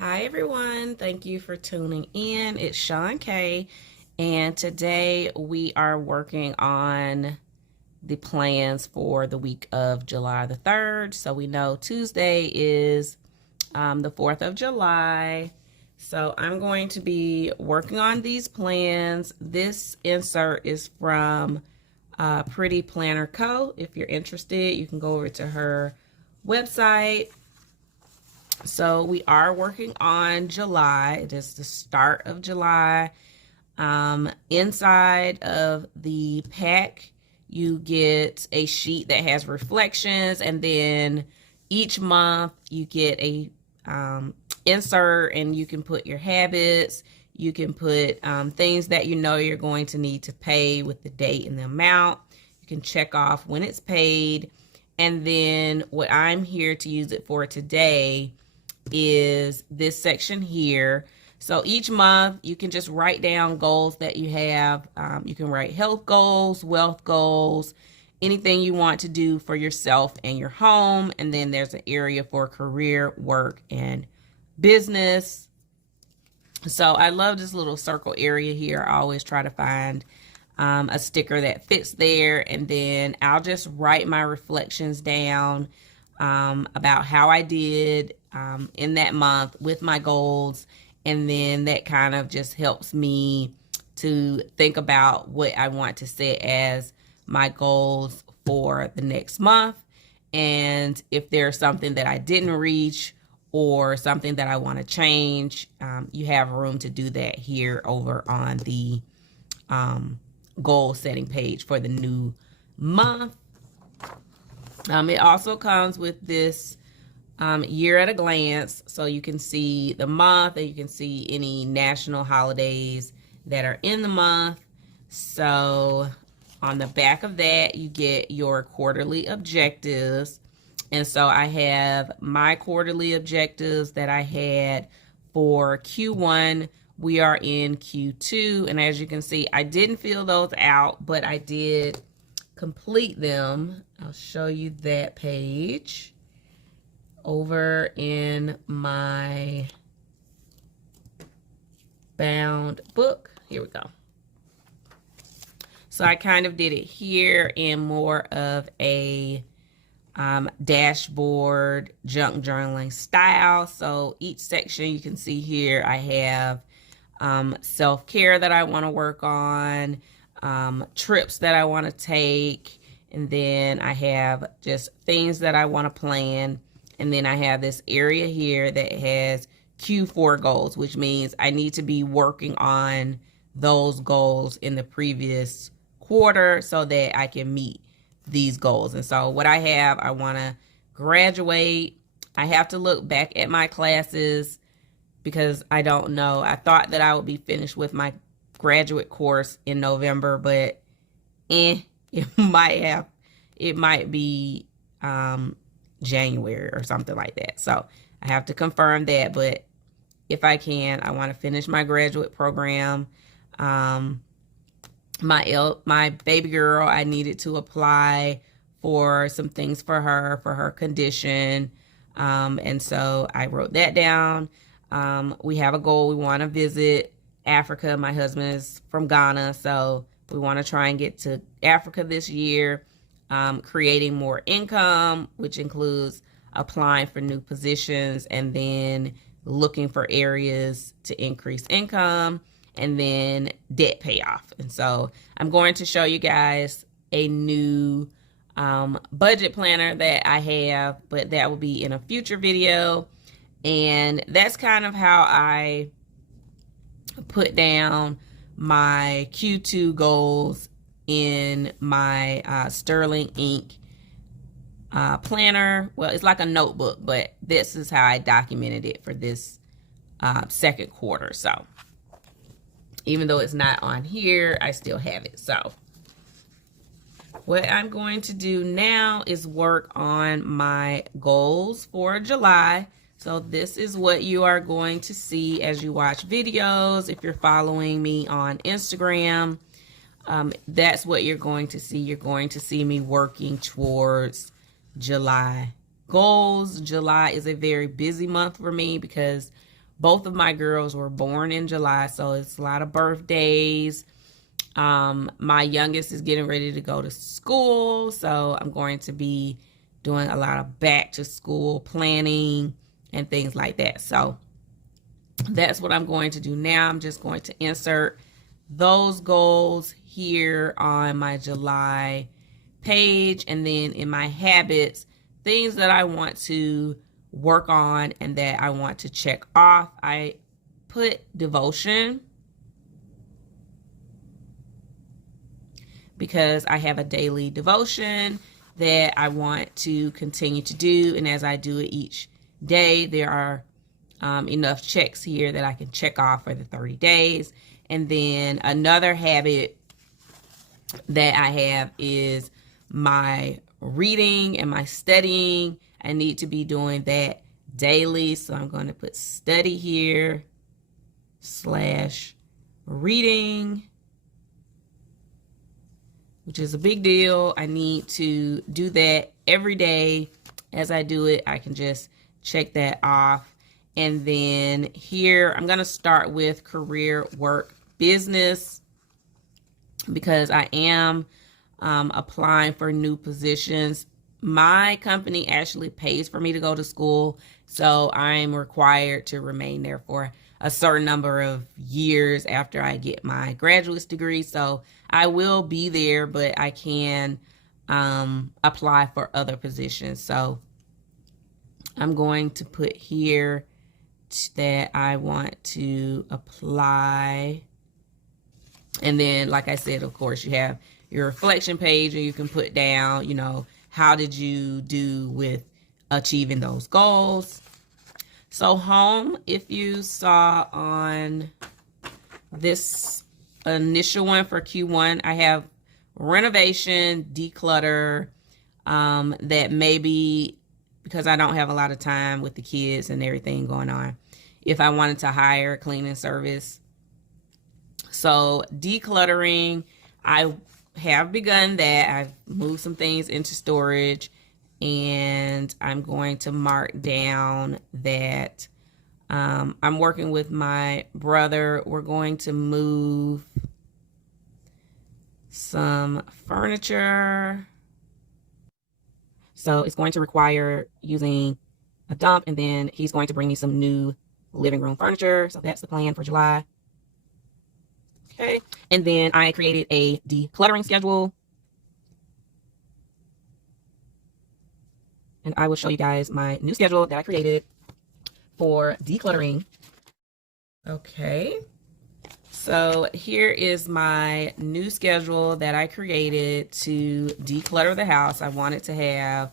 Hi everyone, thank you for tuning in. It's Sean K, and today we are working on the plans for the week of July the 3rd. So we know Tuesday is the 4th of July. So I'm going to be working on these plans. This insert is from Pretty Planner Co. If you're interested, you can go over to her website. So we are working on July. It is the start of July. Inside of the pack, you get a sheet that has reflections, and then each month you get a insert, and you can put your habits. You can put things that you know you're going to need to pay with the date and the amount. You can check off when it's paid. And then what I'm here to use it for today is this section here. So each month you can just write down goals that you have. You can write health goals, wealth goals, anything you want to do for yourself and your home. And then there's an area for career, work, and business. So I love this little circle area here. I always try to find a sticker that fits there. And then I'll just write my reflections down about how I did in that month with my goals. And then that kind of just helps me to think about what I want to set as my goals for the next month. And if there's something that I didn't reach or something that I want to change, you have room to do that here over on the goal setting page for the new month. It also comes with this year at a glance, so you can see the month, and you can see any national holidays that are in the month. So on the back of that, you get your quarterly objectives. And so I have my quarterly objectives that I had for Q1. We are in Q2, and as you can see, I didn't fill those out, but I did complete them. I'll show you that page over in my bound book. Here we go. So I kind of did it here in more of a dashboard junk journaling style. So each section you can see here, I have self-care that I want to work on, trips that I want to take, and then I have just things that I want to plan. And then I have this area here that has Q4 goals, which means I need to be working on those goals in the previous quarter so that I can meet these goals. And so what I have, I want to graduate. I have to look back at my classes because I don't know. I thought that I would be finished with my graduate course in November, but it might be January or something like that. So I have to confirm that, but if I can, I want to finish my graduate program. My baby girl, I needed to apply for some things for her condition. And so I wrote that down. We have a goal. We want to visit Africa. My husband is from Ghana, so we want to try and get to Africa this year. Creating more income, which includes applying for new positions and then looking for areas to increase income, and then debt payoff. And so I'm going to show you guys a new budget planner that I have, but that will be in a future video. And that's kind of how I put down my Q2 goals in my Sterling ink planner. Well, it's like a notebook, but this is how I documented it for this second quarter. So even though it's not on here, I still have it. So what I'm going to do now is work on my goals for July. So this is what you are going to see as you watch videos. If you're following me on Instagram, that's what you're going to see. You're going to see me working towards July goals. July is a very busy month for me because both of my girls were born in July, so it's a lot of birthdays. My youngest is getting ready to go to school, so I'm going to be doing a lot of back to school planning and things like that. So that's what I'm going to do now. I'm just going to insert those goals here on my July page, and then in my habits, things that I want to work on and that I want to check off, I put devotion, because I have a daily devotion that I want to continue to do, and as I do it each day, there are enough checks here that I can check off for the 30 days. And then another habit that I have is my reading and my studying. I need to be doing that daily, so I'm going to put study here / reading, which is a big deal. I need to do that every day. As I do it, I can just check that off. And then here, I'm going to start with career, work, business, because I am applying for new positions. My company actually pays for me to go to school, so I'm required to remain there for a certain number of years after I get my graduate's degree. So I will be there, but I can apply for other positions. So I'm going to put here that I want to apply. And then, like I said, of course, you have your reflection page, and you can put down, you know, how did you do with achieving those goals. So home, if you saw on this initial one for Q1, I have renovation, declutter, that maybe because I don't have a lot of time with the kids and everything going on, if I wanted to hire a cleaning service. So decluttering, I have begun that. I've moved some things into storage, and I'm going to mark down that I'm working with my brother. We're going to move some furniture. So it's going to require using a dump, and then he's going to bring me some new living room furniture. So that's the plan for July. Okay. And then I created a decluttering schedule. And I will show you guys my new schedule that I created for decluttering. Okay. So here is my new schedule that I created to declutter the house. I wanted to have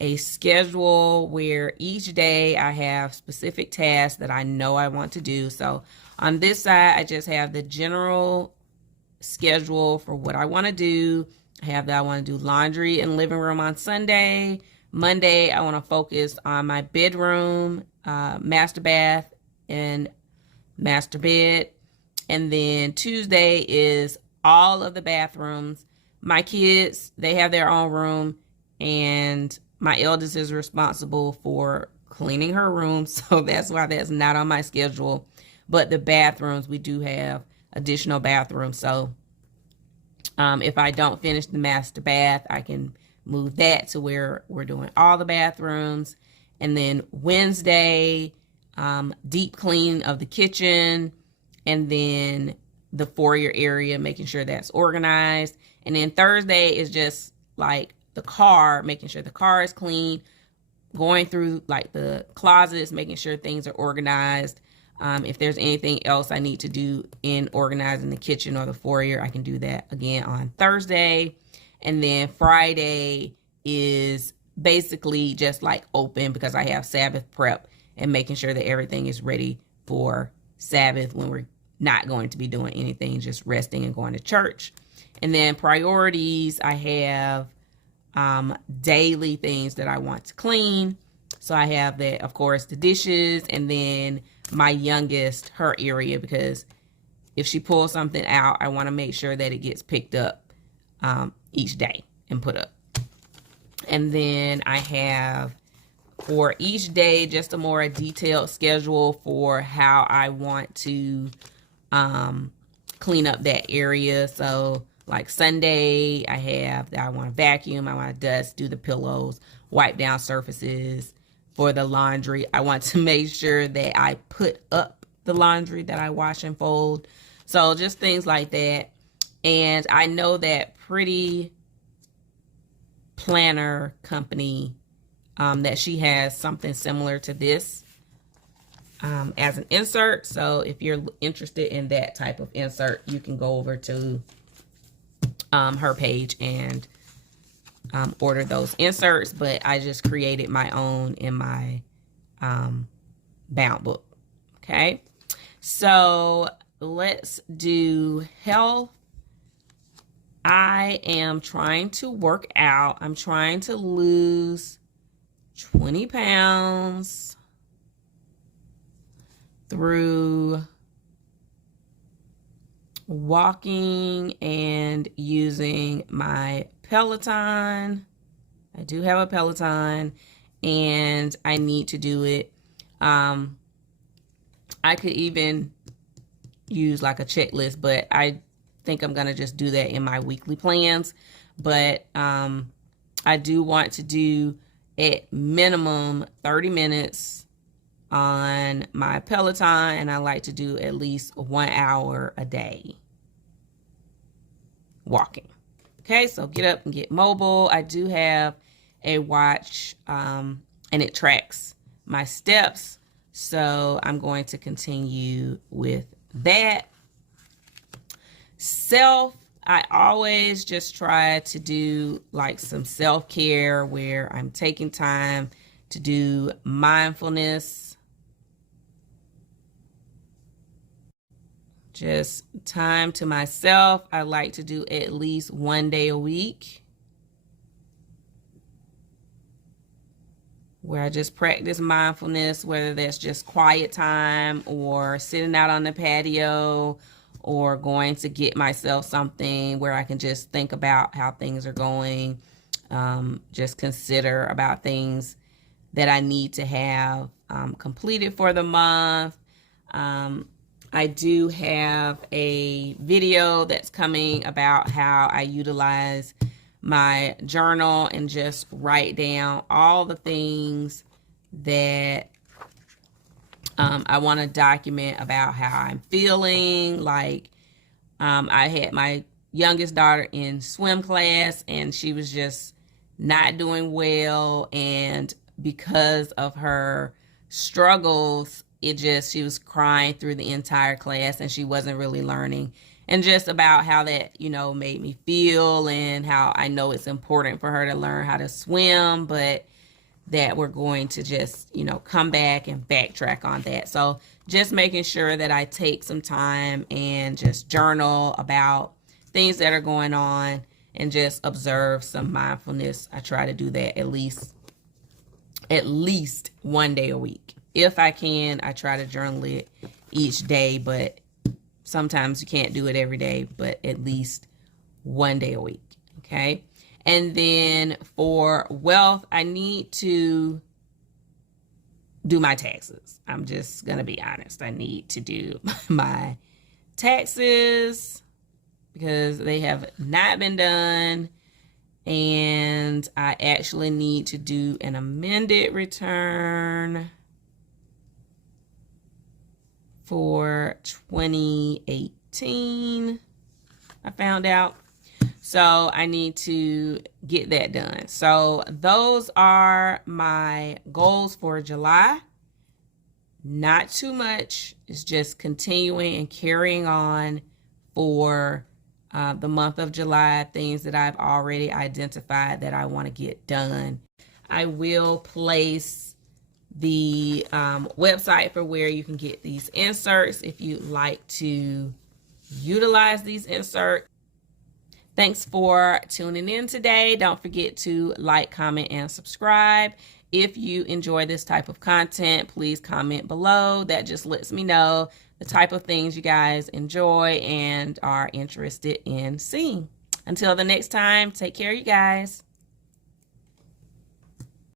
a schedule where each day I have specific tasks that I know I want to do. So on this side, I just have the general schedule for what I want to do. I have that I want to do laundry and living room on Sunday. Monday, I want to focus on my bedroom, master bath, and master bed. And then Tuesday is all of the bathrooms. My kids, they have their own room, and my eldest is responsible for cleaning her room. So that's why that's not on my schedule. But the bathrooms, we do have additional bathrooms. So if I don't finish the master bath, I can move that to where we're doing all the bathrooms. And then Wednesday, deep clean of the kitchen, and then the foyer area, making sure that's organized. And then Thursday is just like the car, making sure the car is clean, going through like the closets, making sure things are organized. If there's anything else I need to do in organizing the kitchen or the foyer, I can do that again on Thursday. And then Friday is basically just like open, because I have Sabbath prep and making sure that everything is ready for Sabbath when we're not going to be doing anything, just resting and going to church. And then priorities, I have daily things that I want to clean. So I have that, of course, the dishes, and then my youngest, her area, because if she pulls something out, I want to make sure that it gets picked up each day and put up. And then I have for each day, just a more detailed schedule for how I want to clean up that area. So like Sunday, I have that I want to vacuum, I want to dust, do the pillows, wipe down surfaces. For the laundry, I want to make sure that I put up the laundry that I wash and fold. So just things like that. And I know that Pretty Planner company, that she has something similar to this as an insert. So if you're interested in that type of insert, you can go over to her page and order those inserts. But I just created my own in my bound book. Okay, so let's do health. I am trying to work out. I'm trying to lose 20 pounds through walking and using my Peloton. I do have a Peloton and I need to do it. I could even use like a checklist, but I think I'm going to just do that in my weekly plans. But I do want to do at minimum 30 minutes on my Peloton, and I like to do at least 1 hour a day walking. Okay, so get up and get mobile. I do have a watch and it tracks my steps, so I'm going to continue with that. Self, I always just try to do like some self-care where I'm taking time to do mindfulness, just time to myself. I like to do at least 1 day a week where I just practice mindfulness, whether that's just quiet time or sitting out on the patio or going to get myself something where I can just think about how things are going, just consider about things that I need to have completed for the month. I do have a video that's coming about how I utilize my journal and just write down all the things that I want to document about how I'm feeling. Like I had my youngest daughter in swim class and she was just not doing well, and because of her struggles, she was crying through the entire class and she wasn't really learning, and just about how that, made me feel, and how I know it's important for her to learn how to swim, but that we're going to just, come back and backtrack on that. So just making sure that I take some time and just journal about things that are going on and just observe some mindfulness. I try to do that at least 1 day a week. If I can, I try to journal it each day, but sometimes you can't do it every day, but at least 1 day a week. Okay. And then for wealth, I need to do my taxes. I'm just going to be honest. I need to do my taxes because they have not been done. And I actually need to do an amended return for 2018, I found out. So I need to get that done. So those are my goals for July. Not too much. It's just continuing and carrying on for the month of July, things that I've already identified that I want to get done. I will place the website for where you can get these inserts if you'd like to utilize these inserts. Thanks for tuning in today. Don't forget to like, comment, and subscribe. If you enjoy this type of content, please comment below. That just lets me know the type of things you guys enjoy and are interested in seeing. Until the next time, take care, you guys.